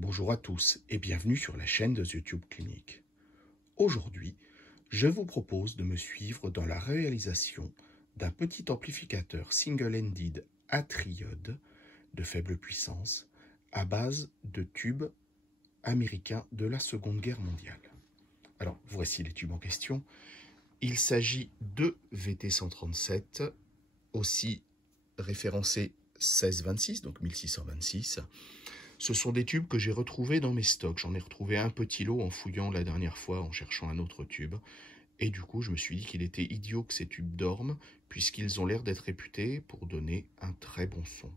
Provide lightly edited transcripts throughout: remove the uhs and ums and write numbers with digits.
Bonjour à tous et bienvenue sur la chaîne de YouTube Clinique. Aujourd'hui, je vous propose de me suivre dans la réalisation d'un petit amplificateur single-ended à triode de faible puissance à base de tubes américains de la Seconde Guerre mondiale. Alors, voici les tubes en question. Il s'agit de VT137, aussi référencé 1626, donc 1626. Ce sont des tubes que j'ai retrouvés dans mes stocks. J'en ai retrouvé un petit lot en fouillant la dernière fois, en cherchant un autre tube. Et du coup, je me suis dit qu'il était idiot que ces tubes dorment, puisqu'ils ont l'air d'être réputés pour donner un très bon son.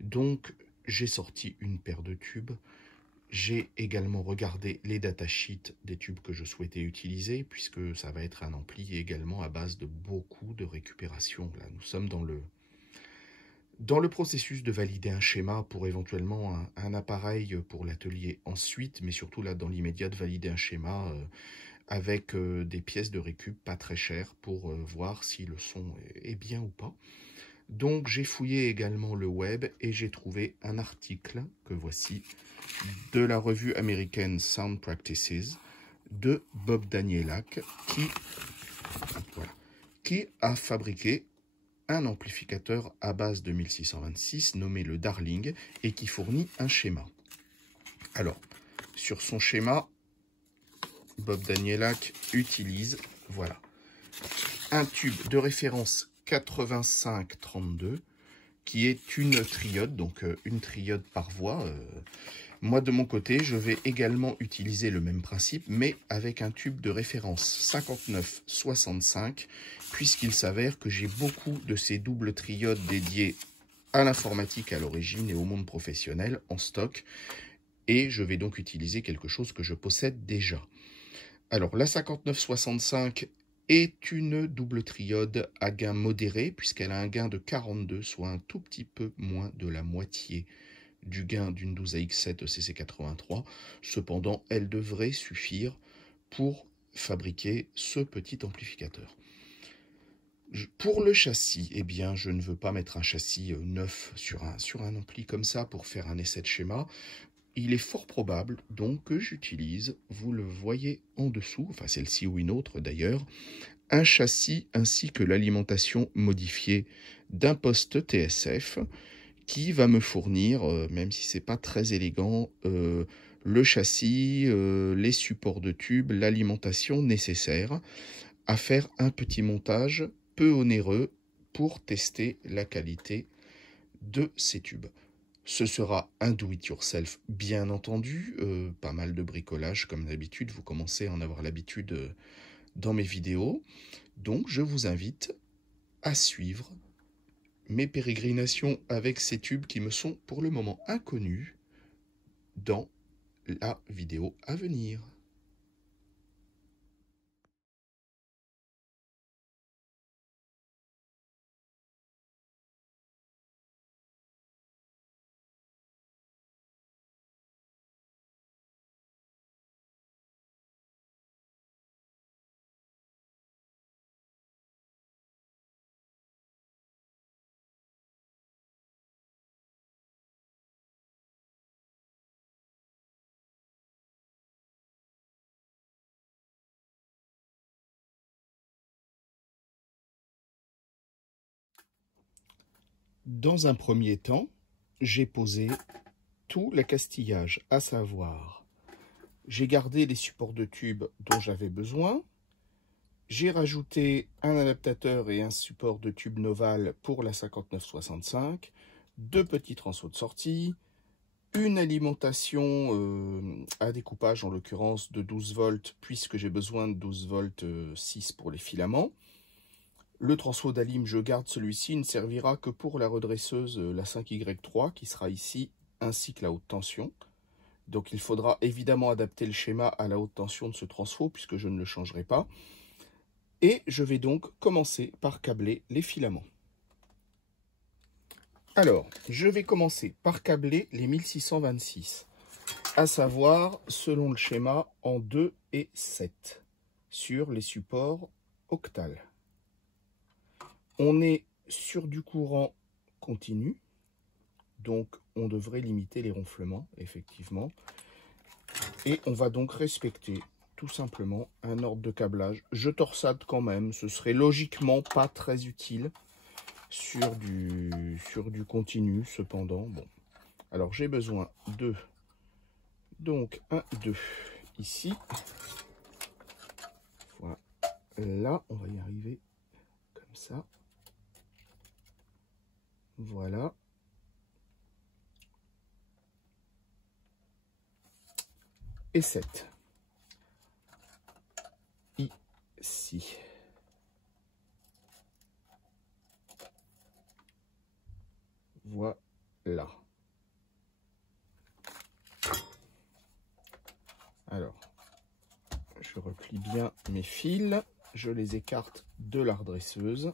Donc, j'ai sorti une paire de tubes. J'ai également regardé les datasheets des tubes que je souhaitais utiliser, puisque ça va être un ampli également à base de beaucoup de récupération. Là, nous sommes dans le processus de valider un schéma pour éventuellement un appareil pour l'atelier ensuite, mais surtout là dans l'immédiat de valider un schéma avec des pièces de récup pas très chères pour voir si le son est bien ou pas. Donc j'ai fouillé également le web et j'ai trouvé un article que voici de la revue américaine Sound Practices de Bob Danielak qui a fabriqué un amplificateur à base de 1626 nommé le Darling et qui fournit un schéma. Alors, sur son schéma, Bob Danielak utilise, voilà, un tube de référence 8532 qui est une triode, donc une triode par voie. Moi, de mon côté, je vais également utiliser le même principe, mais avec un tube de référence 5965, puisqu'il s'avère que j'ai beaucoup de ces doubles triodes dédiés à l'informatique à l'origine et au monde professionnel en stock, et je vais donc utiliser quelque chose que je possède déjà. Alors, la 5965 est une double triode à gain modéré, puisqu'elle a un gain de 42, soit un tout petit peu moins de la moitié du gain d'une 12AX7 CC83. Cependant, elle devrait suffire pour fabriquer ce petit amplificateur. Pour le châssis, eh bien, je ne veux pas mettre un châssis neuf sur un ampli comme ça pour faire un essai de schéma. Il est fort probable donc que j'utilise, vous le voyez en dessous, enfin celle-ci ou une autre d'ailleurs, un châssis ainsi que l'alimentation modifiée d'un poste TSF qui va me fournir, même si c'est pas très élégant, le châssis, les supports de tubes, l'alimentation nécessaire à faire un petit montage peu onéreux pour tester la qualité de ces tubes. Ce sera un do-it-yourself, bien entendu, pas mal de bricolage comme d'habitude, vous commencez à en avoir l'habitude dans mes vidéos. Donc je vous invite à suivre mes pérégrinations avec ces tubes qui me sont pour le moment inconnus dans la vidéo à venir. Dans un premier temps, j'ai posé tout l'accastillage, à savoir, j'ai gardé les supports de tubes dont j'avais besoin, j'ai rajouté un adaptateur et un support de tube Noval pour la 5965, deux petits transeaux de sortie, une alimentation à découpage en l'occurrence de 12 volts puisque j'ai besoin de 12 volts 6 pour les filaments. Le transeau d'alim, je garde celui-ci, il ne servira que pour la redresseuse, la 5Y3 qui sera ici, ainsi que la haute tension. Donc il faudra évidemment adapter le schéma à la haute tension de ce transeau puisque je ne le changerai pas. Et je vais donc commencer par câbler les filaments. Alors, je vais commencer par câbler les 1626, à savoir, selon le schéma, en 2 et 7, sur les supports octal. On est sur du courant continu, donc on devrait limiter les ronflements, effectivement. Et on va donc respecter tout simplement un ordre de câblage. Je torsade quand même, ce serait logiquement pas très utile sur du continu cependant. Bon, alors j'ai besoin de donc 1, 2 ici. Voilà, là on va y arriver comme ça. Voilà. Et 7. Ici. Voilà. Alors, je replie bien mes fils. Je les écarte de la redresseuse.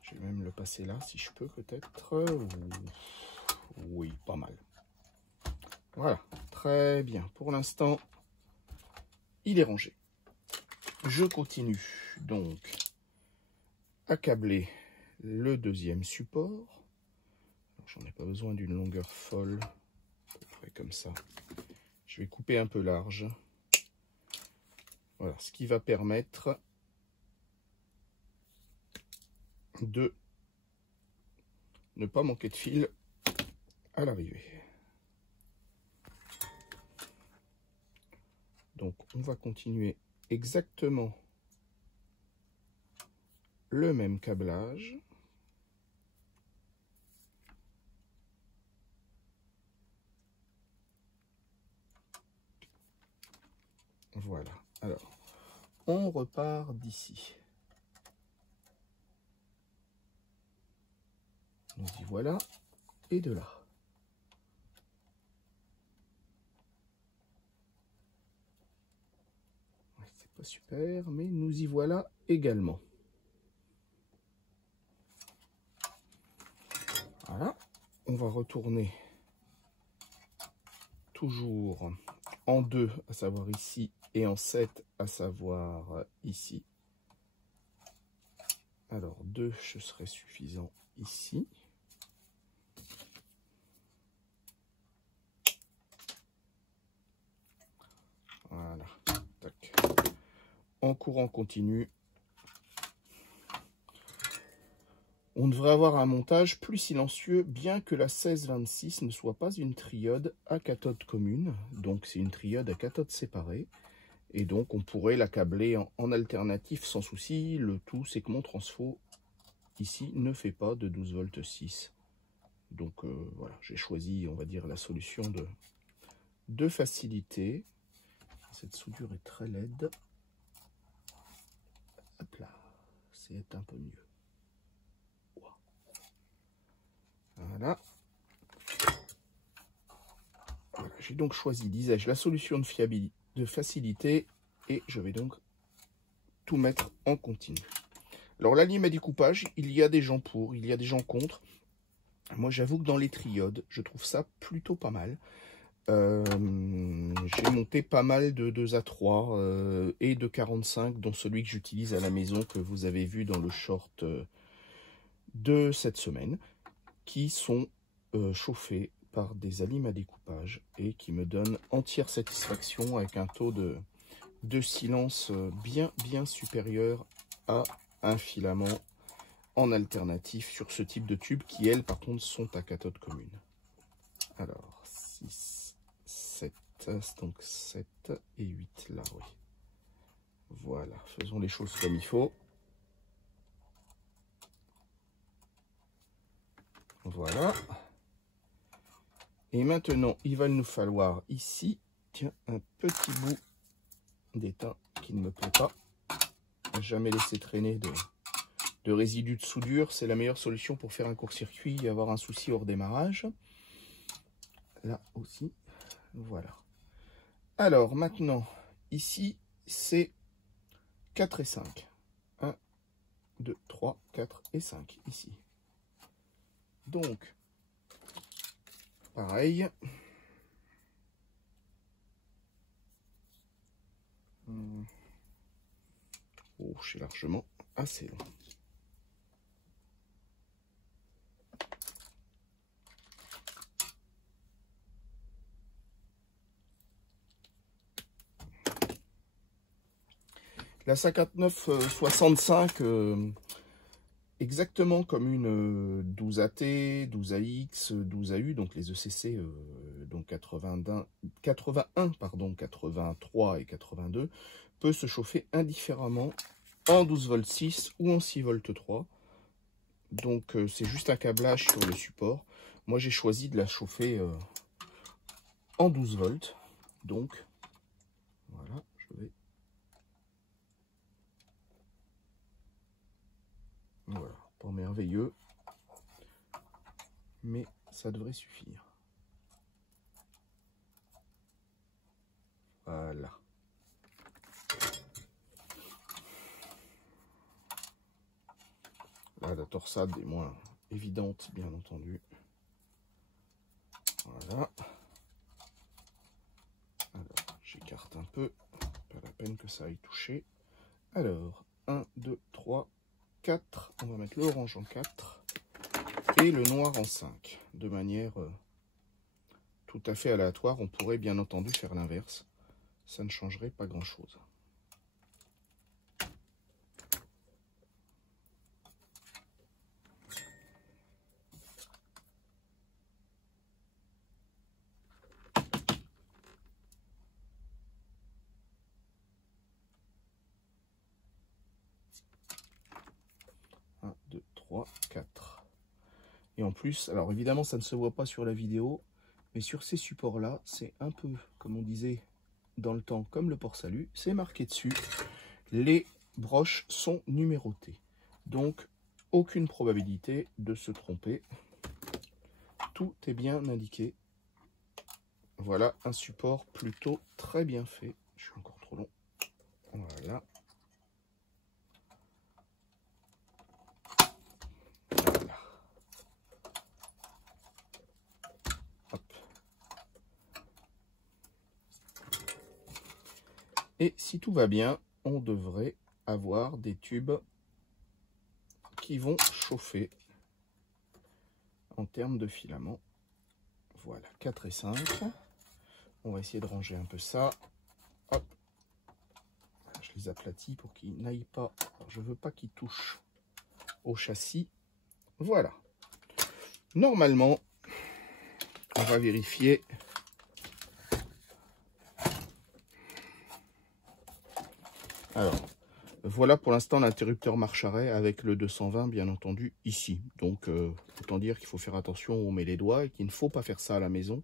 Je vais même le passer là, si je peux, peut-être. Oui, pas mal. Voilà, très bien. Pour l'instant, il est rangé. Je continue donc à câbler le deuxième support. J'en ai pas besoin d'une longueur folle, à peu près comme ça. Je vais couper un peu large. Voilà, ce qui va permettre de ne pas manquer de fil à l'arrivée. Donc on va continuer exactement le même câblage. Voilà, alors on repart d'ici. Nous y voilà, et de là. C'est pas super, mais nous y voilà également. Voilà, on va retourner toujours en 2, à savoir ici, et en 7, à savoir ici. Alors 2, ce serait suffisant ici. Voilà, tac. En courant continu, on devrait avoir un montage plus silencieux, bien que la 1626 ne soit pas une triode à cathode commune. Donc c'est une triode à cathode séparée. Et donc on pourrait la câbler en alternatif sans souci. Le tout, c'est que mon transfo ici ne fait pas de 12 volts 6. Donc voilà, j'ai choisi, on va dire, la solution de facilité. Cette soudure est très laide. Hop là, c'est un peu mieux. Voilà. Voilà, j'ai donc choisi, disais-je, la solution de facilité, et je vais donc tout mettre en continu. Alors la lime à découpage, il y a des gens pour, il y a des gens contre. Moi j'avoue que dans les triodes, je trouve ça plutôt pas mal. J'ai monté pas mal de 2A3 et de 45, dont celui que j'utilise à la maison, que vous avez vu dans le short de cette semaine, qui sont chauffés par des alimes à découpage et qui me donnent entière satisfaction avec un taux de silence bien supérieur à un filament en alternatif sur ce type de tube qui, elles, par contre, sont à cathode commune. Alors, 6, 7, donc 7 et 8 là, oui. Voilà, faisons les choses comme il faut. Voilà. Et maintenant, il va nous falloir ici, tiens, un petit bout d'étain qui ne me plaît pas. Jamais laisser traîner de résidus de soudure. C'est la meilleure solution pour faire un court-circuit et avoir un souci au redémarrage. Là aussi, voilà. Alors maintenant, ici, c'est 4 et 5. 1, 2, 3, 4 et 5 ici. Donc, pareil. Oh, c'est largement assez long. La 5965, exactement comme une 12AT, 12AX, 12AU, donc les ECC, donc 81, pardon, 83 et 82, peut se chauffer indifféremment en 12 volts 6 ou en 6 volts 3. Donc c'est juste un câblage sur le support. Moi j'ai choisi de la chauffer en 12 volts. Donc voilà, je vais... Voilà, pas merveilleux, mais ça devrait suffire. Voilà. Là, la torsade est moins évidente, bien entendu. Voilà. Alors, j'écarte un peu. Pas la peine que ça aille toucher. Alors, 1, 2, 3, 4. On va mettre l'orange en 4 et le noir en 5. De manière tout à fait aléatoire. On pourrait bien entendu faire l'inverse. Ça ne changerait pas grand-chose. Et en plus, alors évidemment ça ne se voit pas sur la vidéo, mais sur ces supports là, c'est un peu comme on disait dans le temps, comme le port-salut, c'est marqué dessus, les broches sont numérotées. Donc aucune probabilité de se tromper. Tout est bien indiqué. Voilà un support plutôt très bien fait. Je suis encore trop long. Voilà. Et si tout va bien, on devrait avoir des tubes qui vont chauffer en termes de filaments. Voilà, 4 et 5. On va essayer de ranger un peu ça. Hop. Je les aplatis pour qu'ils n'aillent pas. Je ne veux pas qu'ils touchent au châssis. Voilà. Normalement, on va vérifier. Alors, voilà pour l'instant l'interrupteur marche-arrêt avec le 220 bien entendu ici. Donc autant dire qu'il faut faire attention où on met les doigts et qu'il ne faut pas faire ça à la maison.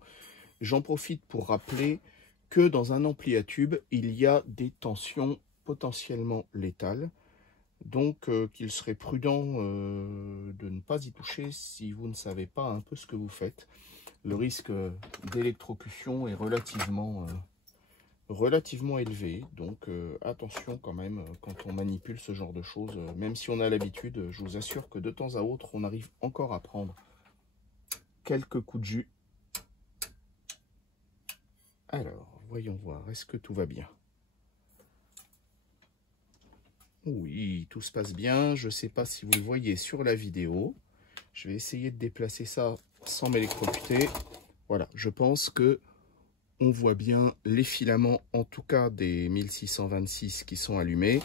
J'en profite pour rappeler que dans un ampli à tube, il y a des tensions potentiellement létales. Donc qu'il serait prudent de ne pas y toucher si vous ne savez pas un peu ce que vous faites. Le risque d'électrocution est relativement élevé, donc attention quand même quand on manipule ce genre de choses. Même si on a l'habitude, je vous assure que de temps à autre, on arrive encore à prendre quelques coups de jus. Alors, voyons voir, est-ce que tout va bien? Oui, tout se passe bien. Je ne sais pas si vous le voyez sur la vidéo. Je vais essayer de déplacer ça sans m'électrocuter. Voilà, je pense que on voit bien les filaments, en tout cas des 1626 qui sont allumés.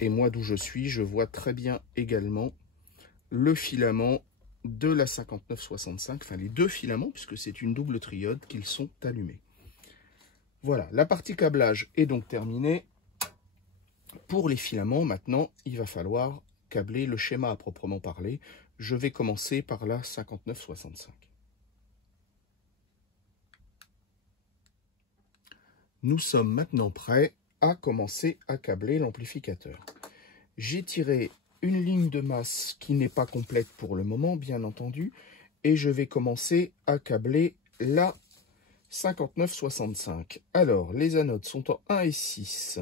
Et moi, d'où je suis, je vois très bien également le filament de la 5965. Enfin, les deux filaments, puisque c'est une double triode, qu'ils sont allumés. Voilà, la partie câblage est donc terminée. Pour les filaments, maintenant, il va falloir câbler le schéma à proprement parler. Je vais commencer par la 5965. Nous sommes maintenant prêts à commencer à câbler l'amplificateur. J'ai tiré une ligne de masse qui n'est pas complète pour le moment, bien entendu, et je vais commencer à câbler la 5965. Alors, les anodes sont en 1 et 6.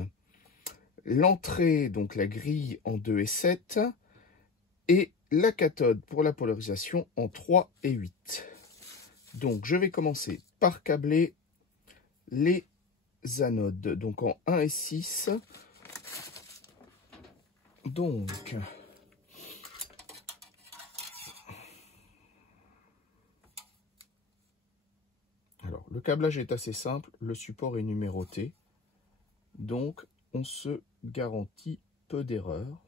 L'entrée, donc la grille, en 2 et 7. Et la cathode pour la polarisation en 3 et 8. Donc, je vais commencer par câbler les anodes, donc en 1 et 6. Donc, alors, le câblage est assez simple, le support est numéroté. Donc, on se garantit peu d'erreurs.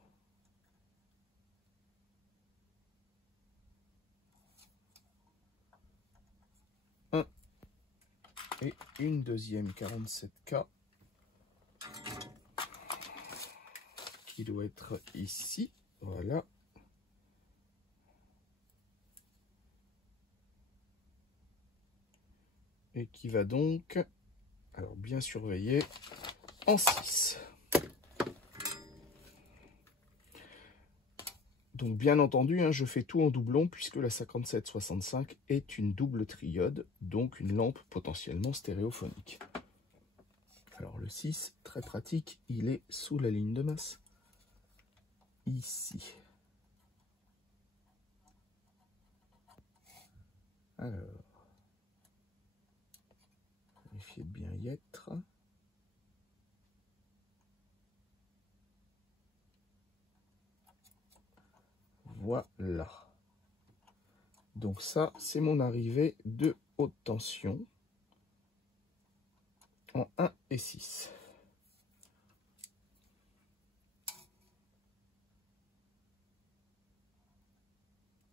Et une deuxième 47K qui doit être ici, voilà. Et qui va donc, alors bien surveiller, en 6. Donc bien entendu, hein, je fais tout en doublon puisque la 5765 est une double triode, donc une lampe potentiellement stéréophonique. Alors le 6, très pratique, il est sous la ligne de masse, ici. Alors, vérifiez de bien y être. Voilà. Donc ça, c'est mon arrivée de haute tension en 1 et 6.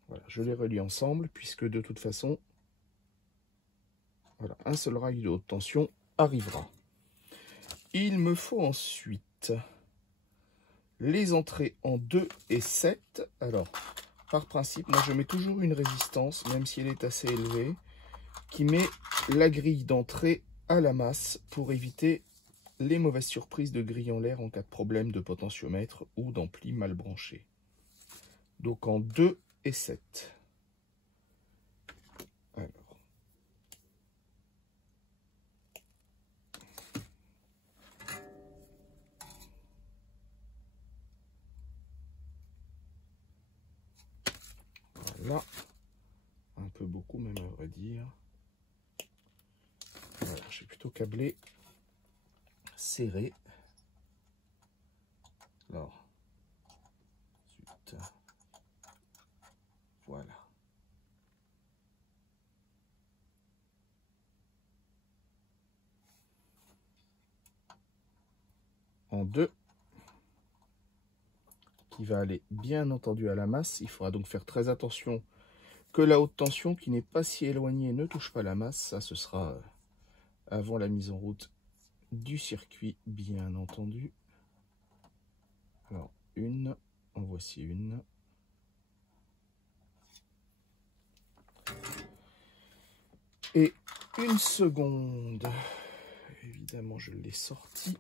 Voilà, je les relie ensemble puisque de toute façon, voilà, un seul rail de haute tension arrivera. Il me faut ensuite les entrées en 2 et 7. Alors, par principe, moi je mets toujours une résistance, même si elle est assez élevée, qui met la grille d'entrée à la masse pour éviter les mauvaises surprises de grille en l'air en cas de problème de potentiomètre ou d'ampli mal branché. Donc en 2 et 7. Alors. Voilà. Un peu beaucoup même à vrai dire. Voilà, j'ai plutôt câblé serré. Alors, ensuite, voilà. En 2, qui va aller bien entendu à la masse. Il faudra donc faire très attention que la haute tension qui n'est pas si éloignée ne touche pas la masse. Ça, ce sera avant la mise en route du circuit, bien entendu. Alors, une, en voici une. Et une seconde. Évidemment, je l'ai sorti.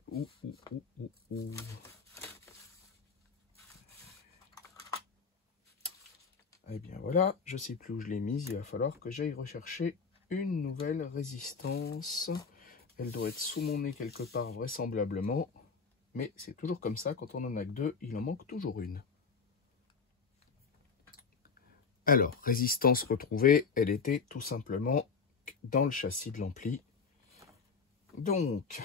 Eh bien voilà, je ne sais plus où je l'ai mise. Il va falloir que j'aille rechercher une nouvelle résistance. Elle doit être sous mon nez quelque part vraisemblablement. Mais c'est toujours comme ça, quand on en a que 2, il en manque toujours une. Alors, résistance retrouvée, elle était tout simplement dans le châssis de l'ampli. Donc,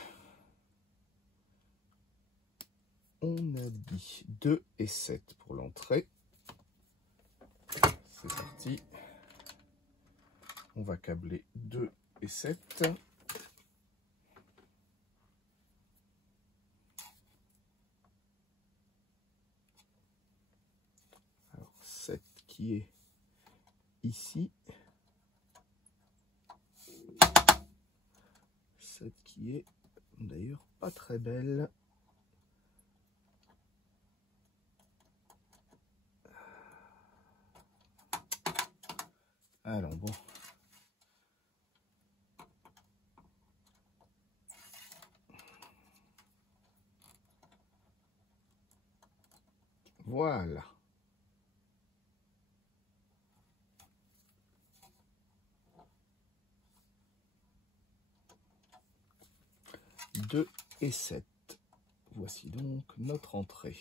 on a dit 2 et 7 pour l'entrée. C'est parti. On va câbler 2 et 7. Alors, 7 qui est ici. 7 qui est d'ailleurs pas très belle. Alors bon. Voilà. Deux et 7. Voici donc notre entrée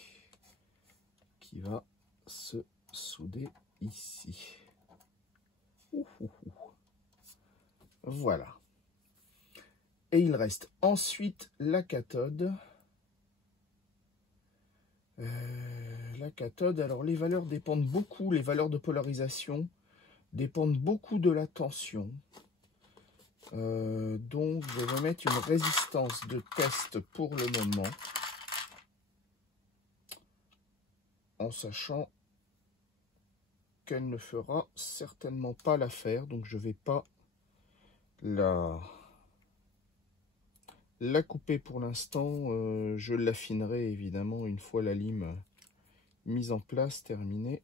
qui va se souder ici. Voilà. Et il reste ensuite la cathode. La cathode, alors les valeurs dépendent beaucoup, les valeurs de polarisation dépendent beaucoup de la tension. Donc je vais mettre une résistance de test pour le moment en sachant qu'elle ne fera certainement pas l'affaire, donc je ne vais pas la couper pour l'instant. Je l'affinerai évidemment une fois la lime mise en place, terminée.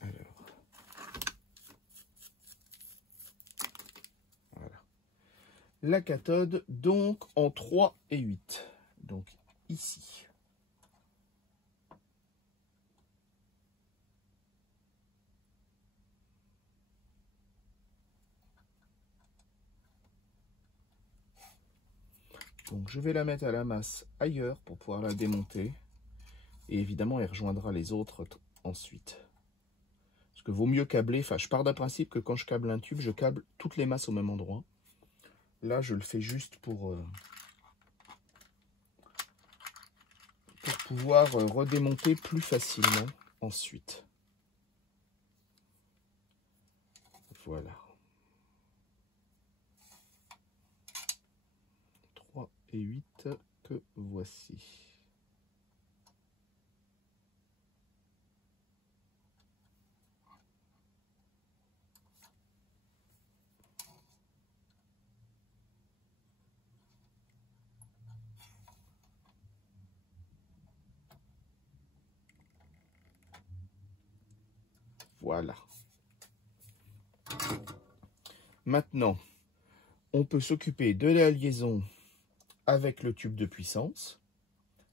Alors, voilà. La cathode, donc en 3 et 8. Donc ici. Donc je vais la mettre à la masse ailleurs pour pouvoir la démonter. Et évidemment, elle rejoindra les autres ensuite. Parce que vaut mieux câbler. Enfin, je pars d'un principe que quand je câble un tube, je câble toutes les masses au même endroit. Là, je le fais juste pour pouvoir redémonter plus facilement ensuite. Voilà. 3 et 8 que voici. Voilà. Maintenant, on peut s'occuper de la liaison avec le tube de puissance,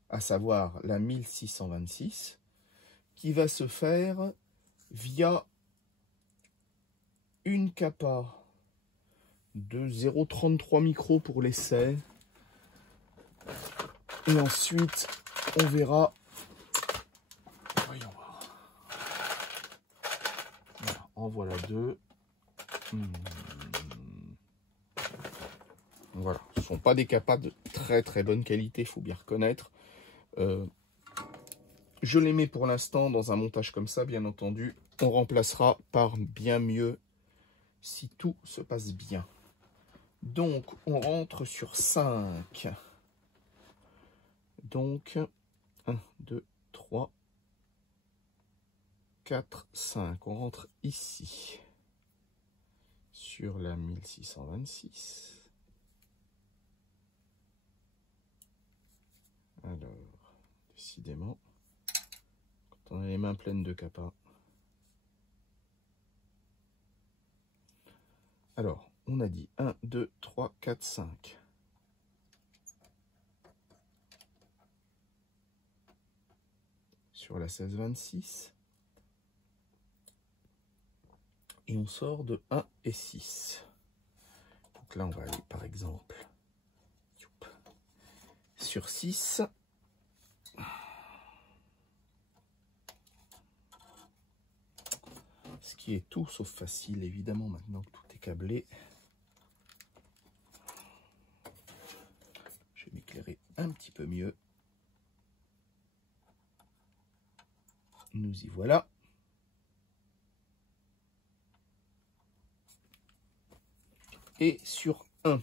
à savoir la 1626, qui va se faire via une capa de 0,33 micros pour l'essai. Et ensuite, on verra. Voyons voir. Voilà, en voilà deux. Voilà, ce ne sont pas des capas de très très bonne qualité, il faut bien reconnaître. Je les mets pour l'instant dans un montage comme ça, bien entendu. On remplacera par bien mieux si tout se passe bien. Donc, on rentre sur 5. Donc, 1, 2, 3, 4, 5. On rentre ici, sur la 1626. Alors, décidément, quand on a les mains pleines de capas. Alors, on a dit 1, 2, 3, 4, 5. Sur la 1626. Et on sort de 1 et 6. Donc là, on va aller, par exemple, sur 6. Ce qui est tout sauf facile, évidemment, maintenant que tout est câblé. Je vais m'éclairer un petit peu mieux. Nous y voilà. Et sur 1.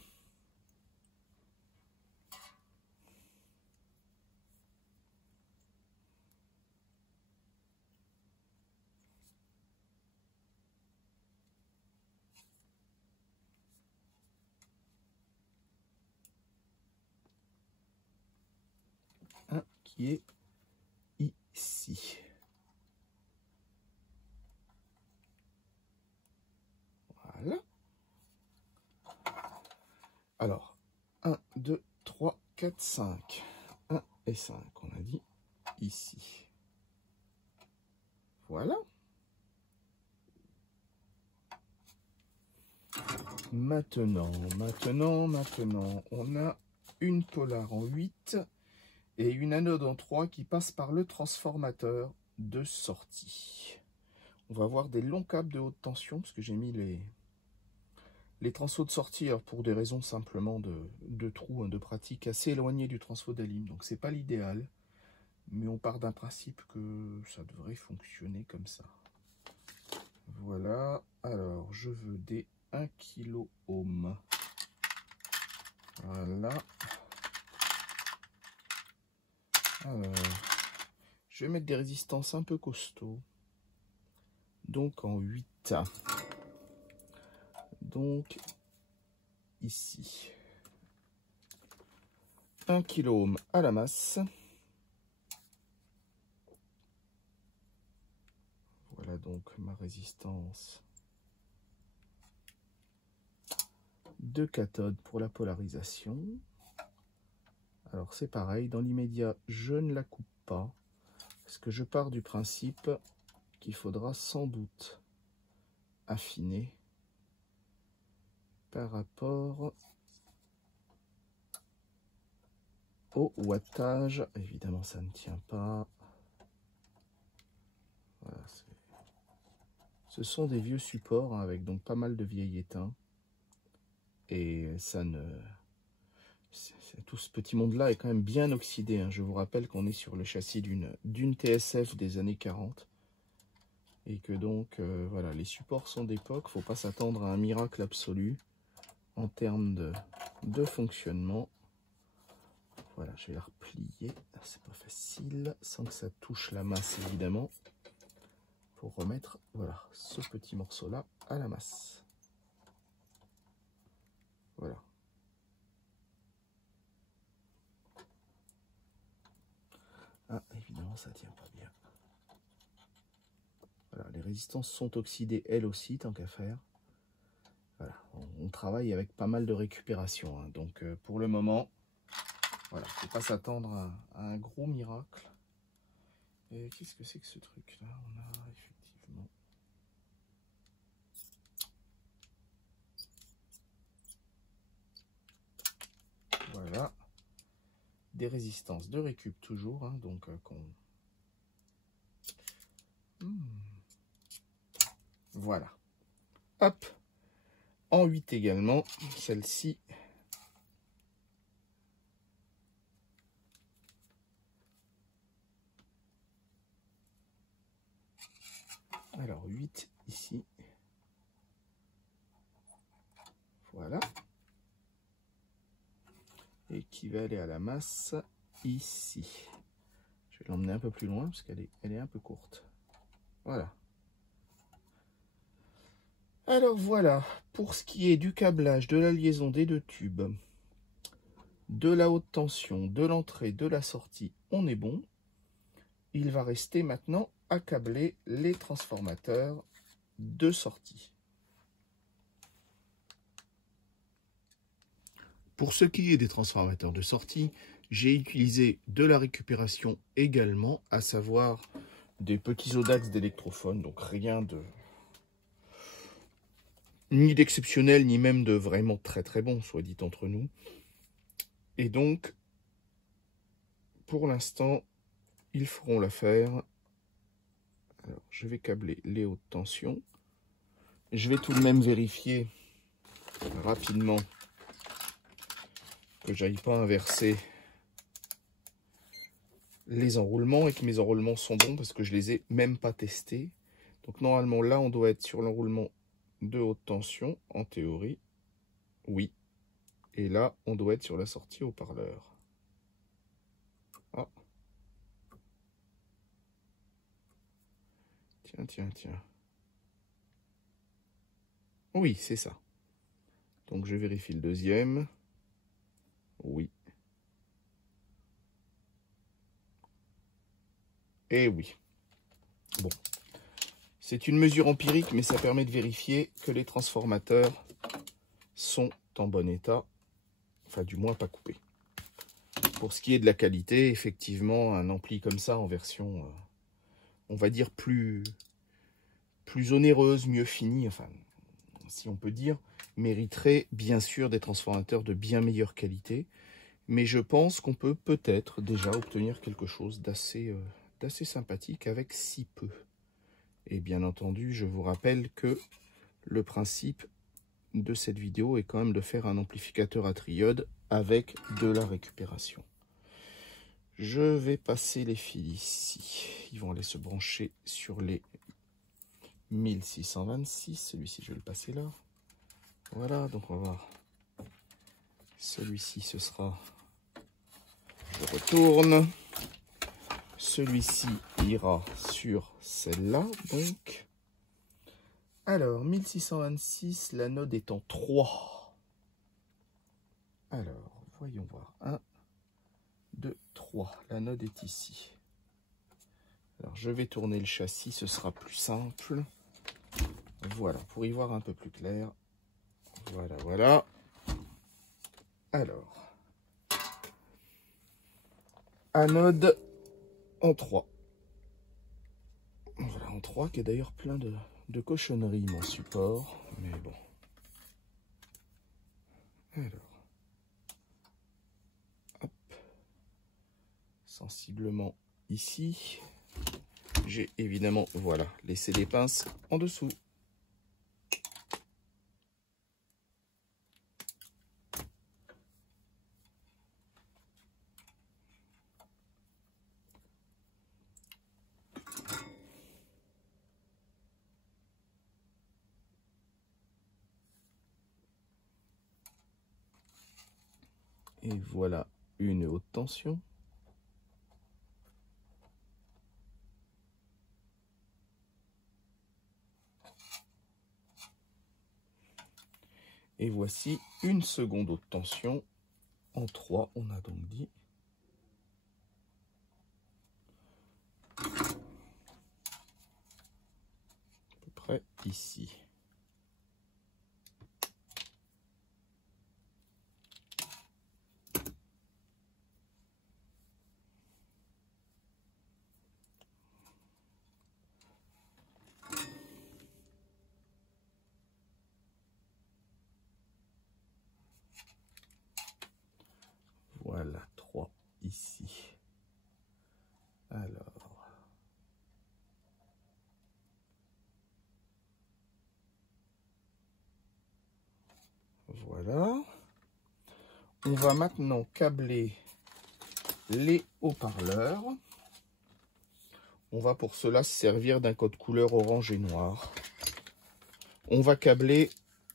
Un qui est ici. Voilà. Alors, 1, 2, 3, 4, 5. 1 et 5, on a dit ici. Voilà. Maintenant, on a une polar en 8 et une anode en 3 qui passe par le transformateur de sortie. On va avoir des longs câbles de haute tension parce que j'ai mis les transfos de sortie pour des raisons simplement de trous, de pratique assez éloignés du transfo d'alim. Donc c'est pas l'idéal, mais on part d'un principe que ça devrait fonctionner comme ça. Voilà, alors je veux des 1 kilo ohm. Voilà. Alors, Je vais mettre des résistances un peu costauds. Donc en 8. Donc ici. 1 kilo à la masse. Voilà donc ma résistance. 2 cathodes pour la polarisation. Alors c'est pareil, dans l'immédiat, je ne la coupe pas, parce que je pars du principe qu'il faudra sans doute affiner par rapport au wattage. Évidemment, ça ne tient pas. Voilà, ce sont des vieux supports hein, avec donc pas mal de vieil étain. Et ça ne... Tout ce petit monde-là est quand même bien oxydé. Hein. Je vous rappelle qu'on est sur le châssis d'une TSF des années 40. Et que donc, voilà, les supports sont d'époque. Il ne faut pas s'attendre à un miracle absolu en termes de fonctionnement. Voilà, je vais la replier. C'est pas facile, sans que ça touche la masse, évidemment. Pour remettre, voilà, ce petit morceau-là à la masse. Voilà. Ah, évidemment, ça tient pas bien. Voilà, les résistances sont oxydées, elles aussi, tant qu'à faire. Voilà, on travaille avec pas mal de récupération. Hein. Donc, pour le moment, voilà, il ne faut pas s'attendre à un gros miracle. Et qu'est-ce que c'est que ce truc-là? On a effectivement... Voilà. Des résistances de récup toujours, hein, donc voilà. Hop. En 8 également, celle-ci. Alors 8 ici. Voilà. Et qui va aller à la masse ici. Je vais l'emmener un peu plus loin parce qu'elle est un peu courte. Voilà. Alors voilà, pour ce qui est du câblage, de la liaison des deux tubes, de la haute tension, de l'entrée, de la sortie, on est bon. Il va rester maintenant à câbler les transformateurs de sortie. Pour ce qui est des transformateurs de sortie, j'ai utilisé de la récupération également, à savoir des petits Audax d'électrophone, donc rien de... ni d'exceptionnel, ni même de vraiment très très bon, soit dit entre nous. Et donc, pour l'instant, ils feront l'affaire. Alors, je vais câbler les hautes tensions. Je vais tout de même vérifier rapidement que j'aille pas inverser les enroulements et que mes enroulements sont bons parce que je les ai même pas testés. Donc normalement là on doit être sur l'enroulement de haute tension en théorie. Oui. Et là on doit être sur la sortie haut-parleur. Ah. Tiens. Oui, c'est ça. Donc je vérifie le deuxième. Oui. Et oui. Bon. C'est une mesure empirique, mais ça permet de vérifier que les transformateurs sont en bon état. Enfin, du moins pas coupés. Pour ce qui est de la qualité, effectivement, un ampli comme ça en version, on va dire, plus onéreuse, mieux finie, enfin, si on peut dire, mériterait bien sûr des transformateurs de bien meilleure qualité. Mais je pense qu'on peut peut-être déjà obtenir quelque chose d'assez sympathique avec si peu. Et bien entendu, je vous rappelle que le principe de cette vidéo est quand même de faire un amplificateur à triode avec de la récupération. Je vais passer les fils ici. Ils vont aller se brancher sur les 1626. Celui-ci, je vais le passer là. Voilà, donc on va voir. Celui-ci, ce sera... Je retourne. celui-ci ira sur celle-là, donc. Alors, 1626, l'anode est en 3. Alors, voyons voir. 1, 2, 3. L'anode est ici. Alors, je vais tourner le châssis, ce sera plus simple. Voilà, pour y voir un peu plus clair. Voilà, voilà. Alors, anode en 3. Voilà, en 3, qui est d'ailleurs plein de cochonneries, mon support. Mais bon. Alors, hop. Sensiblement ici. J'ai évidemment, voilà, laissé des pinces en dessous. Et voilà une haute tension. Et voici une seconde haute tension en 3, on a donc dit. À peu près ici. Voilà, 3 ici. Alors. Voilà. On va maintenant câbler les haut-parleurs. On va pour cela se servir d'un code couleur orange et noir. On va câbler,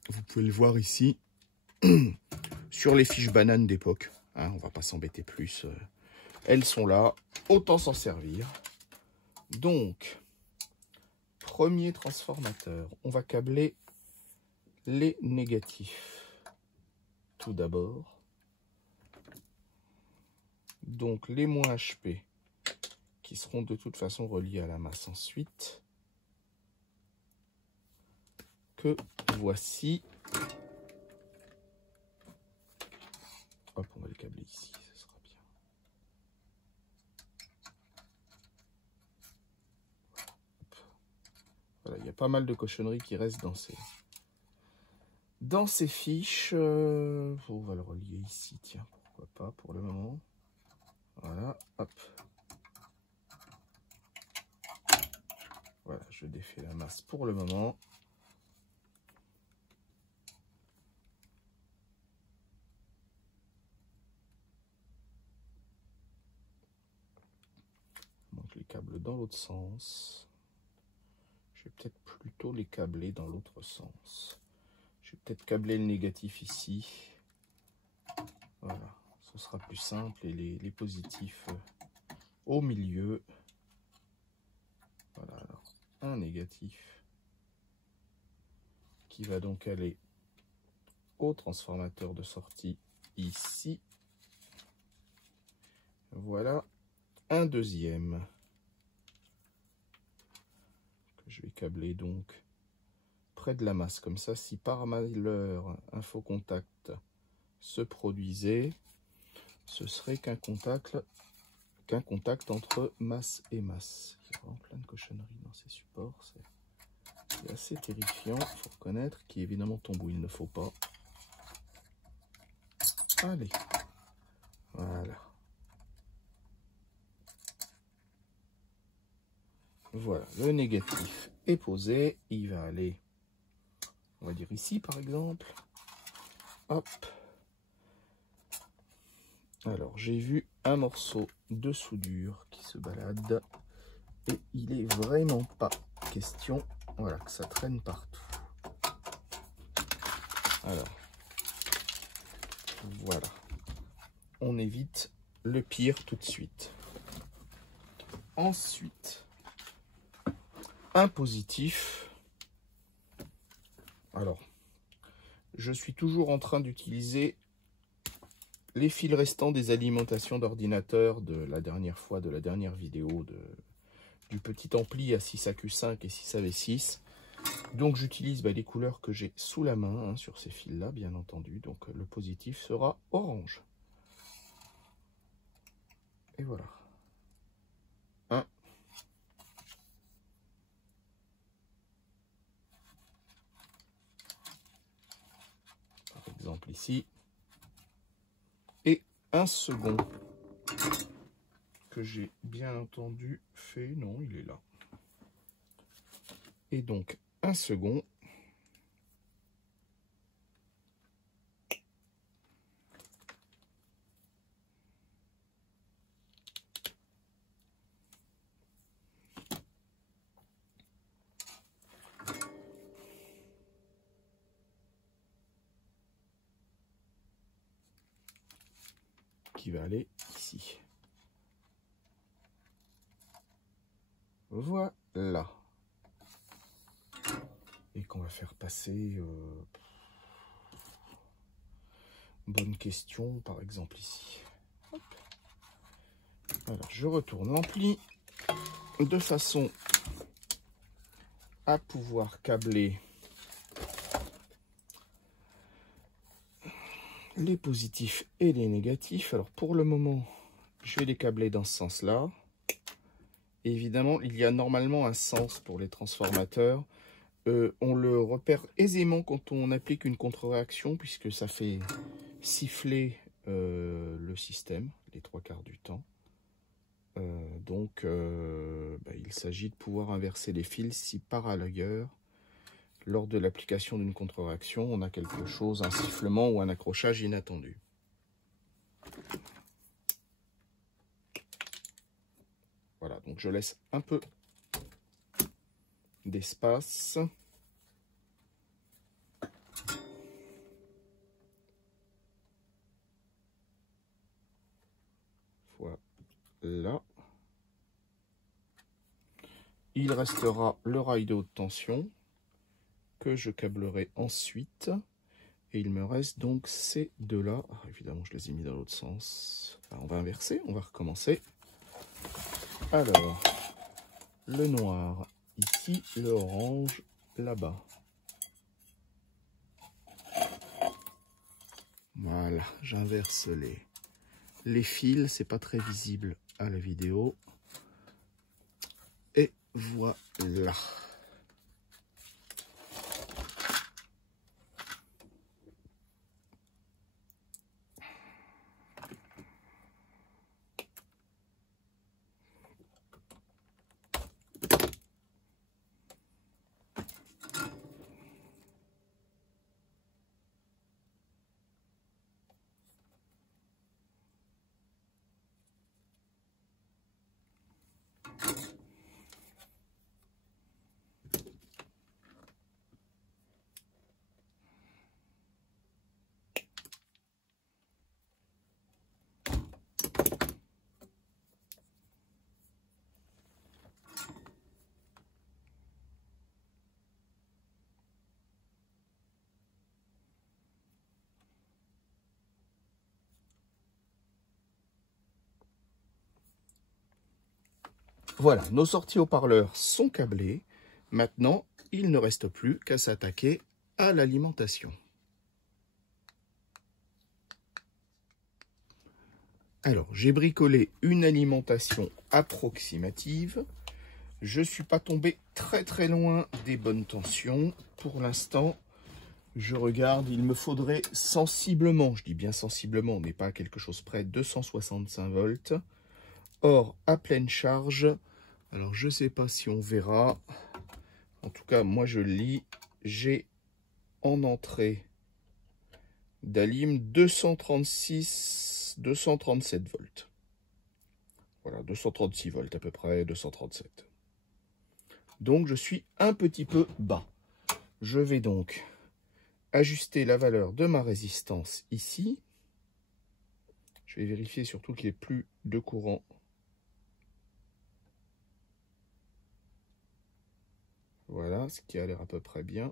vous pouvez le voir ici, sur les fiches bananes d'époque. Hein, on va pas s'embêter plus. Elles sont là, autant s'en servir. Donc, premier transformateur, on va câbler les négatifs. Tout d'abord. Donc, les moins HP, qui seront de toute façon reliés à la masse ensuite. Que voici. Hop, on va les câbler ici, ce sera bien. Voilà, il y a pas mal de cochonneries qui restent dans ces fiches. On va le relier ici, tiens, pourquoi pas pour le moment. Voilà, hop. Voilà, je défais la masse pour le moment. Donc les câbles dans l'autre sens. Je vais peut-être plutôt les câbler dans l'autre sens. Je vais peut-être câbler le négatif ici. Voilà, ce sera plus simple. Et les positifs au milieu. Voilà, alors un négatif qui va donc aller au transformateur de sortie ici. Voilà un deuxième que je vais câbler donc près de la masse. Comme ça, si par malheur un faux contact se produisait, ce serait qu'un contact entre masse et masse. Il y a vraiment plein de cochonneries dans ces supports. C'est assez terrifiant, il faut reconnaître, qui évidemment tombe où il ne faut pas. Allez, voilà. Voilà, le négatif est posé. Il va aller, on va dire ici par exemple. Hop. Alors, j'ai vu un morceau de soudure qui se balade. Et il est vraiment pas question, voilà, que ça traîne partout. Alors, voilà. On évite le pire tout de suite. Ensuite, un positif. Alors, je suis toujours en train d'utiliser les fils restants des alimentations d'ordinateur de la dernière fois, de la dernière vidéo du petit ampli à 6AQ5 et 6AV6. Donc j'utilise les couleurs que j'ai sous la main hein, sur ces fils-là, bien entendu. Donc le positif sera orange. Et voilà. Un. Par exemple ici. Et un second. Que j'ai bien entendu fait. Non, il est là. Et donc un second. Qui va aller ici. Voilà. Et qu'on va faire passer... bonne question, par exemple ici. Hop. Alors, je retourne l'ampli de façon à pouvoir câbler les positifs et les négatifs. Alors, pour le moment, je vais les câbler dans ce sens-là. Évidemment, il y a normalement un sens pour les transformateurs. On le repère aisément quand on applique une contre-réaction, puisque ça fait siffler le système les 3/4 du temps. Donc, il s'agit de pouvoir inverser les fils si par ailleurs, lors de l'application d'une contre-réaction, on a quelque chose, un sifflement ou un accrochage inattendu. Voilà, donc je laisse un peu d'espace. Voilà. Il restera le rail de haute tension que je câblerai ensuite. Et il me reste donc ces deux-là. Ah, évidemment, je les ai mis dans l'autre sens. Alors, on va inverser, on va recommencer. Alors, le noir ici, le orange là-bas. Voilà, j'inverse les fils. C'est pas très visible à la vidéo. Et voilà. Voilà, nos sorties haut-parleurs sont câblées. Maintenant, il ne reste plus qu'à s'attaquer à l'alimentation. Alors, j'ai bricolé une alimentation approximative. Je ne suis pas tombé très loin des bonnes tensions. Pour l'instant, je regarde, il me faudrait sensiblement, je dis bien sensiblement, mais pas à quelque chose près, 265 volts. Or, à pleine charge, alors je ne sais pas si on verra, en tout cas, moi je lis, j'ai en entrée d'alim 237 volts. Voilà, 236 volts à peu près, 237. Donc je suis un petit peu bas. Je vais donc ajuster la valeur de ma résistance ici. Je vais vérifier surtout qu'il n'y ait plus de courant. Voilà, ce qui a l'air à peu près bien.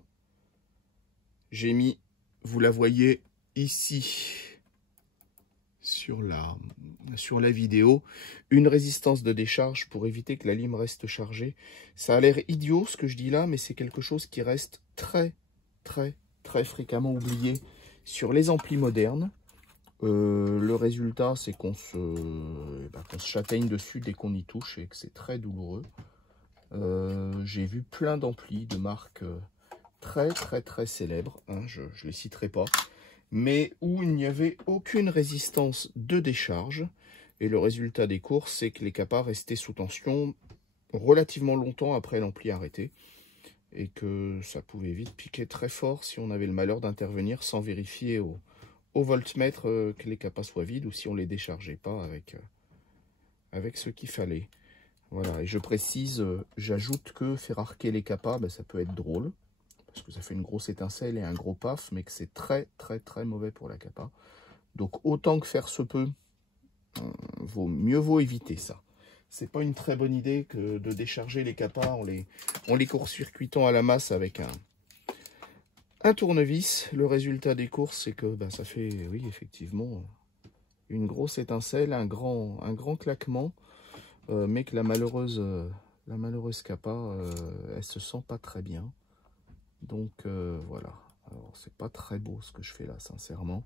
J'ai mis, vous la voyez ici, sur la vidéo, une résistance de décharge pour éviter que la lime reste chargée. Ça a l'air idiot ce que je dis là, mais c'est quelque chose qui reste très fréquemment oublié sur les amplis modernes. Le résultat, c'est qu'on se châtaigne dessus dès qu'on y touche et que c'est très douloureux. J'ai vu plein d'amplis de marques très célèbres, hein, je ne les citerai pas, mais où il n'y avait aucune résistance de décharge. Et le résultat des courses, c'est que les capas restaient sous tension relativement longtemps après l'ampli arrêté. Et que ça pouvait vite piquer très fort si on avait le malheur d'intervenir sans vérifier au voltmètre que les capas soient vides ou si on ne les déchargeait pas avec ce qu'il fallait. Voilà, et je précise, j'ajoute que faire arquer les capas, ben, ça peut être drôle, parce que ça fait une grosse étincelle et un gros paf, mais que c'est très mauvais pour la capa. Donc autant que faire se peut, mieux vaut éviter ça. C'est pas une très bonne idée que de décharger les capas en les court-circuitant à la masse avec un tournevis. Le résultat des courses, c'est que ben, ça fait, oui, effectivement, une grosse étincelle, un grand claquement, mais que la malheureuse capa, elle se sent pas très bien. Donc voilà. Alors c'est pas très beau ce que je fais là, sincèrement.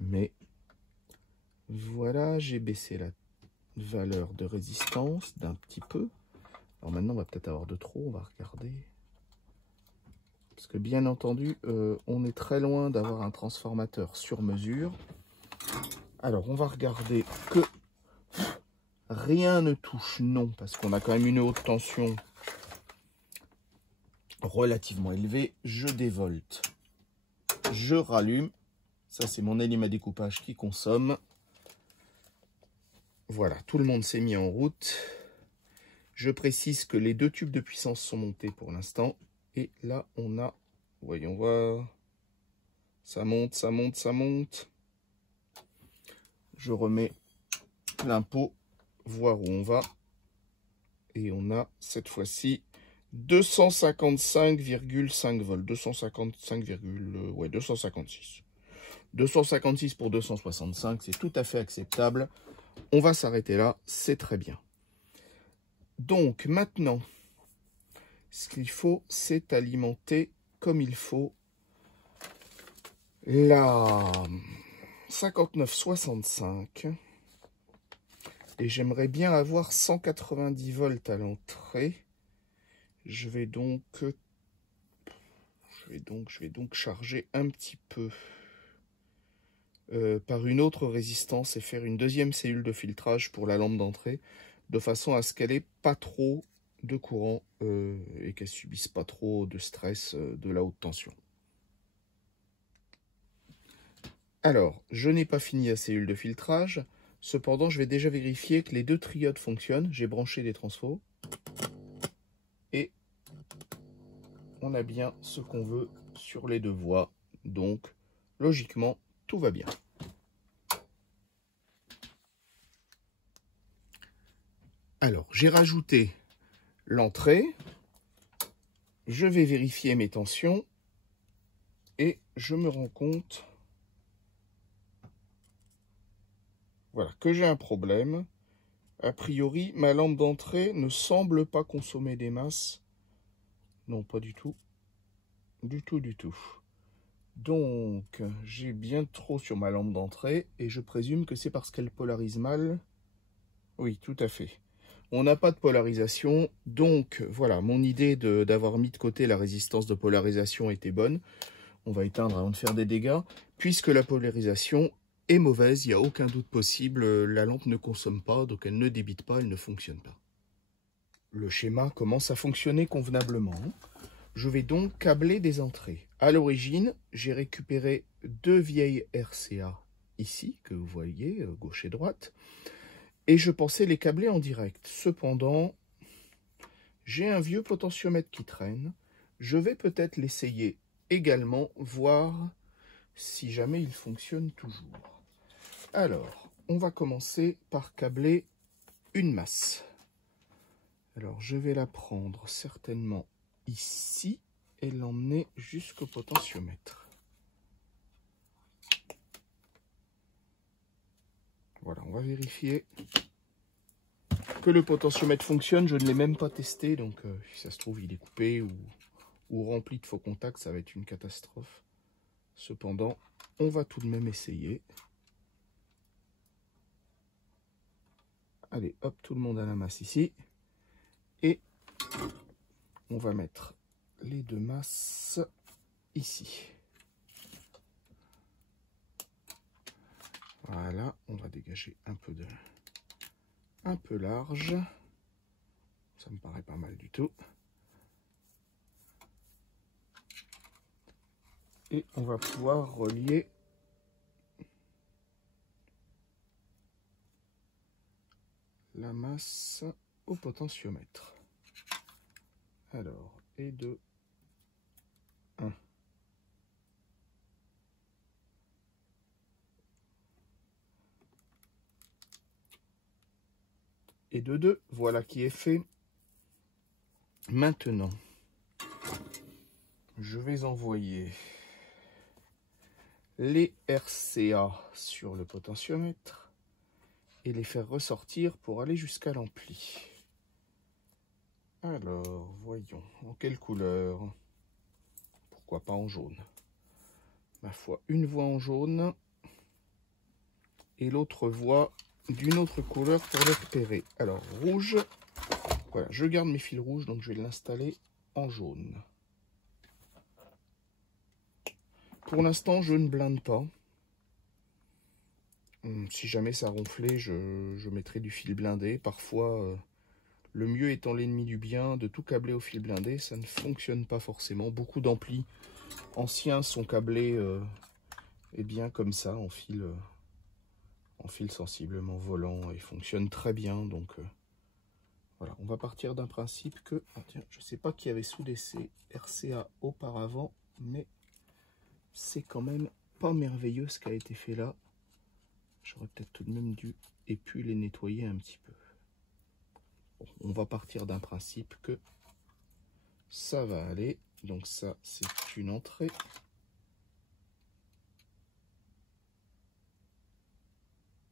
Mais voilà, j'ai baissé la valeur de résistance d'un petit peu. Alors maintenant, on va peut-être avoir de trop, on va regarder. Parce que bien entendu, on est très loin d'avoir un transformateur sur mesure. Alors, on va regarder que rien ne touche, non, parce qu'on a quand même une haute tension relativement élevée. Je dévolte, je rallume. Ça, c'est mon élément à découpage qui consomme. Voilà, tout le monde s'est mis en route. Je précise que les deux tubes de puissance sont montés pour l'instant. Et là, on a, voyons voir, ça monte, ça monte, ça monte. Je remets plein pot, voir où on va. Et on a, cette fois-ci, 255,5 volts. 256. 256 pour 265, c'est tout à fait acceptable. On va s'arrêter là, c'est très bien. Donc maintenant, ce qu'il faut, c'est alimenter comme il faut la 5965. Et j'aimerais bien avoir 190 volts à l'entrée. Je vais donc charger un petit peu par une autre résistance et faire une deuxième cellule de filtrage pour la lampe d'entrée, de façon à ce qu'elle n'ait pas trop de courant et qu'elle subisse pas trop de stress de la haute tension. Alors, je n'ai pas fini la cellule de filtrage, cependant je vais déjà vérifier que les deux triodes fonctionnent. J'ai branché des transfos et on a bien ce qu'on veut sur les deux voies, donc logiquement tout va bien. Alors, j'ai rajouté l'entrée, je vais vérifier mes tensions et je me rends compte, voilà, que j'ai un problème. A priori, ma lampe d'entrée ne semble pas consommer des masses. Non, pas du tout. Du tout. Donc, j'ai bien trop sur ma lampe d'entrée et je présume que c'est parce qu'elle polarise mal. Oui, tout à fait. On n'a pas de polarisation, donc voilà, mon idée d'avoir mis de côté la résistance de polarisation était bonne. On va éteindre avant de faire des dégâts. Puisque la polarisation est mauvaise, il n'y a aucun doute possible, la lampe ne consomme pas, donc elle ne débite pas, elle ne fonctionne pas. Le schéma commence à fonctionner convenablement. Je vais donc câbler des entrées. À l'origine, j'ai récupéré deux vieilles RCA ici, que vous voyez, gauche et droite. Et je pensais les câbler en direct. Cependant, j'ai un vieux potentiomètre qui traîne. Je vais peut-être l'essayer également, voir si jamais il fonctionne toujours. Alors, on va commencer par câbler une masse. Alors, je vais la prendre certainement ici et l'emmener jusqu'au potentiomètre. Voilà, on va vérifier que le potentiomètre fonctionne. Je ne l'ai même pas testé, donc si ça se trouve il est coupé ou rempli de faux contacts, ça va être une catastrophe. Cependant, on va tout de même essayer. Allez, hop, tout le monde à la masse ici. Et on va mettre les deux masses ici. Voilà, on va dégager un peu large. Ça me paraît pas mal du tout. Et on va pouvoir relier la masse au potentiomètre. Alors, et 2, 1. Et de 2, voilà qui est fait. Maintenant, je vais envoyer les RCA sur le potentiomètre et les faire ressortir pour aller jusqu'à l'ampli. Alors, voyons, en quelle couleur? Pourquoi pas en jaune? Ma foi, une voie en jaune et l'autre voie d'une autre couleur pour les repérer. Alors, rouge, voilà, je garde mes fils rouges, donc je vais l'installer en jaune. Pour l'instant, je ne blinde pas. Si jamais ça ronflait, je mettrai du fil blindé. Parfois, le mieux étant l'ennemi du bien, de tout câbler au fil blindé, ça ne fonctionne pas forcément. Beaucoup d'amplis anciens sont câblés et bien comme ça, en fil sensiblement volant, et fonctionnent très bien. Donc voilà, on va partir d'un principe que... Ah, tiens, je ne sais pas qui avait soudé ces RCA auparavant, mais c'est quand même pas merveilleux ce qui a été fait là. J'aurais peut-être tout de même dû et pu les nettoyer un petit peu. Bon, on va partir d'un principe que ça va aller. Donc ça, c'est une entrée.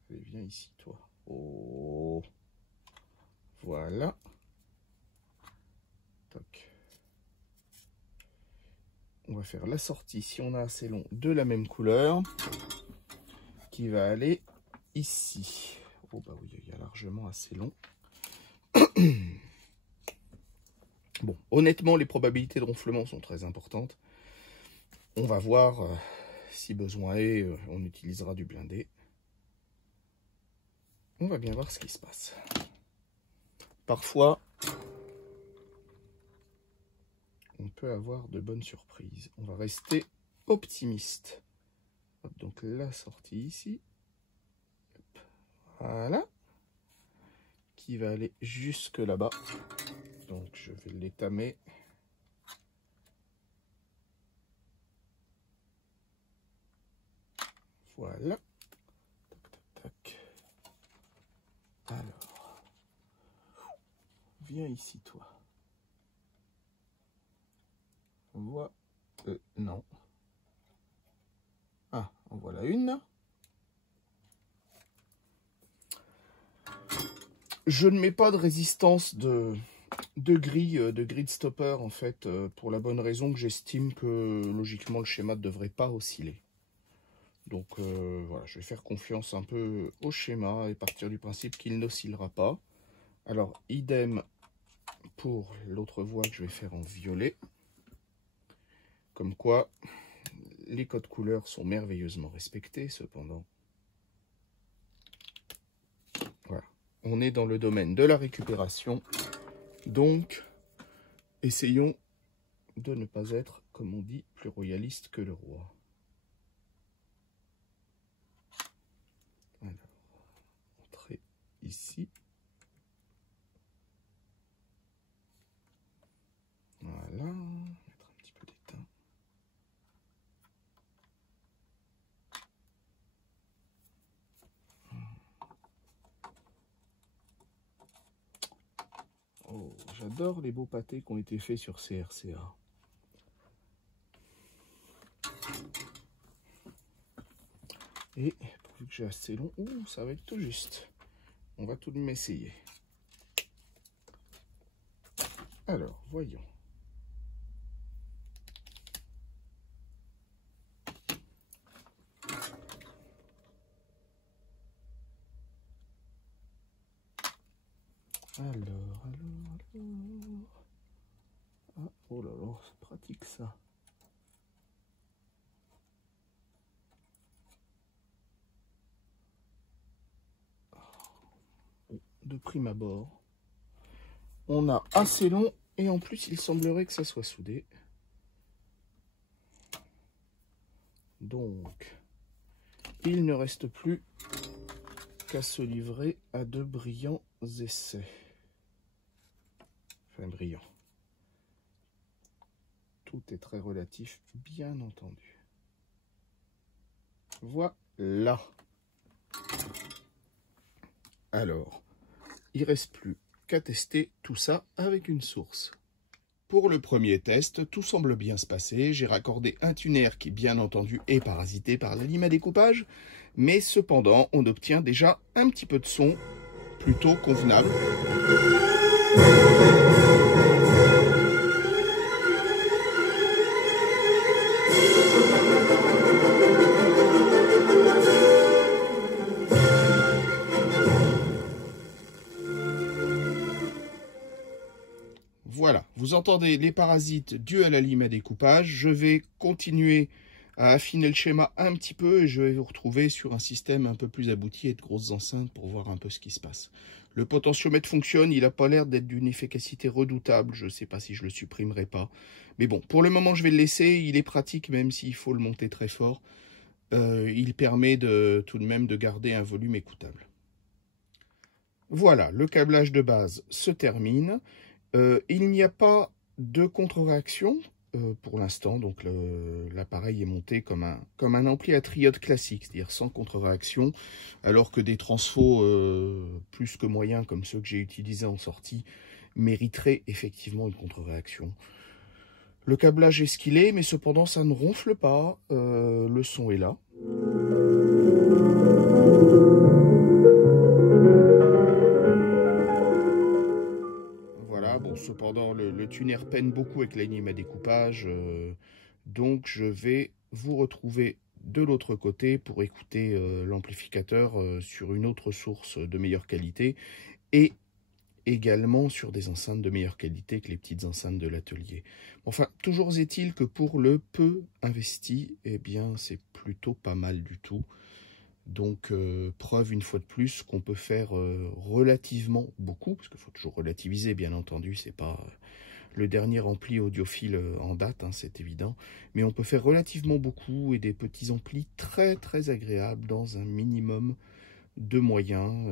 Allez, viens ici, toi. Oh, voilà. Toc. On va faire la sortie, si on a assez long, de la même couleur, qui va aller ici. Oh bah oui, il y a largement assez long. Bon, honnêtement, les probabilités de ronflement sont très importantes. On va voir si besoin est, on utilisera du blindé. On va bien voir ce qui se passe. Parfois, on peut avoir de bonnes surprises. On va rester optimiste. Hop, donc la sortie ici. Hop, voilà. Qui va aller jusque là-bas. Donc je vais l'étamer. Voilà. Tac, tac, tac. Alors. Viens ici, toi. On voit... non. Ah, en voilà une. Je ne mets pas de résistance de grille, de grid stopper, en fait, pour la bonne raison que j'estime que, logiquement, le schéma ne devrait pas osciller. Donc, voilà, je vais faire confiance un peu au schéma et partir du principe qu'il n'oscillera pas. Alors, idem pour l'autre voie que je vais faire en violet. Comme quoi, les codes couleurs sont merveilleusement respectés, cependant. Voilà. On est dans le domaine de la récupération. Donc, essayons de ne pas être, comme on dit, plus royaliste que le roi. Alors, entrer ici. Voilà, mettre un petit peu d'étain. Oh, J'adore les beaux pâtés qui ont été faits sur CRCA. Et pourvu que j'ai assez long, ça va être tout juste. On va tout de même essayer. Alors, voyons. Alors. Ah, oh là là, c'est pratique ça. De prime abord, on a assez long et en plus il semblerait que ça soit soudé. Donc, il ne reste plus qu'à se livrer à de brillants essais. Enfin, brillants. Tout est très relatif, bien entendu. Voilà. Alors, il ne reste plus qu'à tester tout ça avec une source. Pour le premier test, tout semble bien se passer. J'ai raccordé un tuner qui, bien entendu, est parasité par la lime à découpage. Mais cependant, on obtient déjà un petit peu de son plutôt convenable. Voilà, vous entendez les parasites dus à la lime à découpage. Je vais continuer à affiner le schéma un petit peu et je vais vous retrouver sur un système un peu plus abouti et de grosses enceintes pour voir un peu ce qui se passe. Le potentiomètre fonctionne, il n'a pas l'air d'être d'une efficacité redoutable. Je ne sais pas si je le supprimerai pas. Mais bon, pour le moment, je vais le laisser. Il est pratique même s'il faut le monter très fort. Il permet tout de même de garder un volume écoutable. Voilà, le câblage de base se termine. Il n'y a pas de contre-réaction pour l'instant, donc l'appareil est monté comme un ampli à triode classique, c'est-à-dire sans contre-réaction, alors que des transfos plus que moyens comme ceux que j'ai utilisés en sortie mériteraient effectivement une contre-réaction. Le câblage est ce qu'il est, mais cependant ça ne ronfle pas, le son est là. Bon, cependant, le tuner peine beaucoup avec la lime à découpage, donc je vais vous retrouver de l'autre côté pour écouter l'amplificateur sur une autre source de meilleure qualité et également sur des enceintes de meilleure qualité que les petites enceintes de l'atelier. Enfin, toujours est-il que pour le peu investi, eh bien, c'est plutôt pas mal du tout. Donc, preuve une fois de plus qu'on peut faire relativement beaucoup, parce qu'il faut toujours relativiser, bien entendu, c'est pas le dernier ampli audiophile en date, hein, c'est évident, mais on peut faire relativement beaucoup et des petits amplis très très agréables dans un minimum de moyens,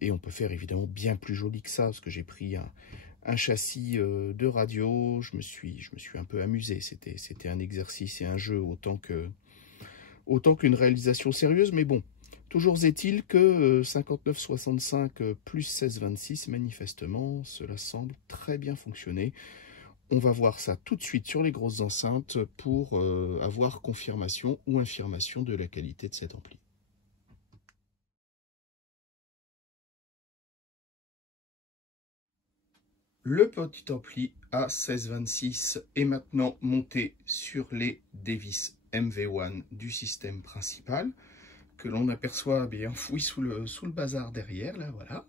et on peut faire évidemment bien plus joli que ça, parce que j'ai pris un châssis de radio, je me suis un peu amusé, c'était un exercice et un jeu autant qu'une réalisation sérieuse, mais bon. Toujours est-il que 5965 plus 1626, manifestement, cela semble très bien fonctionner. On va voir ça tout de suite sur les grosses enceintes pour avoir confirmation ou infirmation de la qualité de cet ampli. Le petit ampli A1626 est maintenant monté sur les Davis MV1 du système principal, que l'on aperçoit bien enfoui sous le bazar derrière, là, voilà,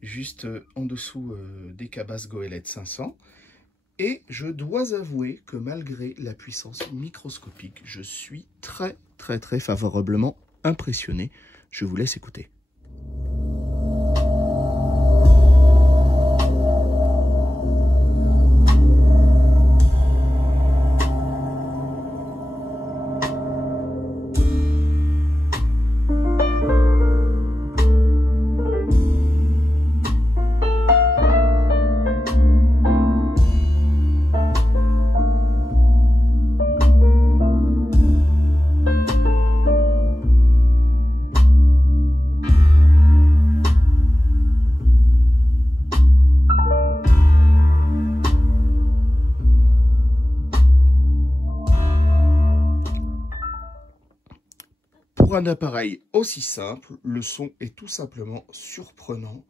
juste en dessous des cabasses goélette 500. Et je dois avouer que malgré la puissance microscopique, je suis très très très favorablement impressionné. Je vous laisse écouter. Pour un appareil aussi simple, le son est tout simplement surprenant.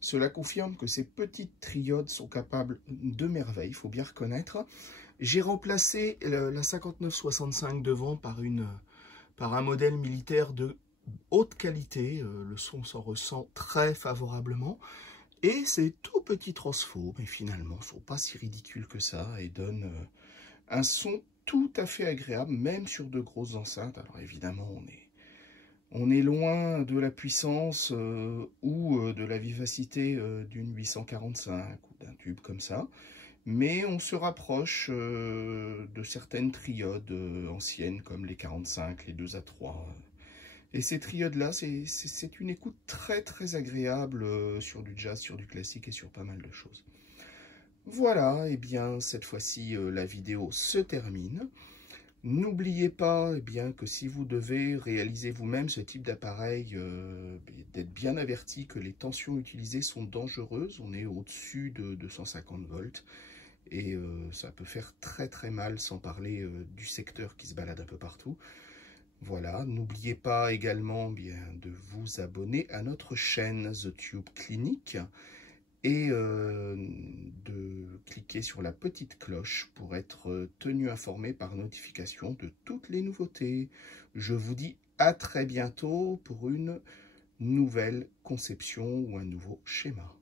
Cela confirme que ces petites triodes sont capables de merveilles, il faut bien reconnaître. J'ai remplacé la 5965 devant par un modèle militaire de haute qualité. Le son s'en ressent très favorablement. Et ces tout petits transfos, mais finalement, ne sont pas si ridicules que ça et donnent un son tout à fait agréable, même sur de grosses enceintes. Alors évidemment, on est loin de la puissance ou de la vivacité d'une 845 ou d'un tube comme ça, mais on se rapproche de certaines triodes anciennes comme les 45, les 2A3. Et ces triodes-là, c'est une écoute très très agréable sur du jazz, sur du classique et sur pas mal de choses. Voilà, et bien cette fois-ci la vidéo se termine. N'oubliez pas que si vous devez réaliser vous-même ce type d'appareil, d'être bien averti que les tensions utilisées sont dangereuses. On est au-dessus de 250 volts et ça peut faire très très mal, sans parler du secteur qui se balade un peu partout. Voilà, n'oubliez pas également de vous abonner à notre chaîne The Tube Clinic et de cliquer sur la petite cloche pour être tenu informé par notification de toutes les nouveautés. Je vous dis à très bientôt pour une nouvelle conception ou un nouveau schéma.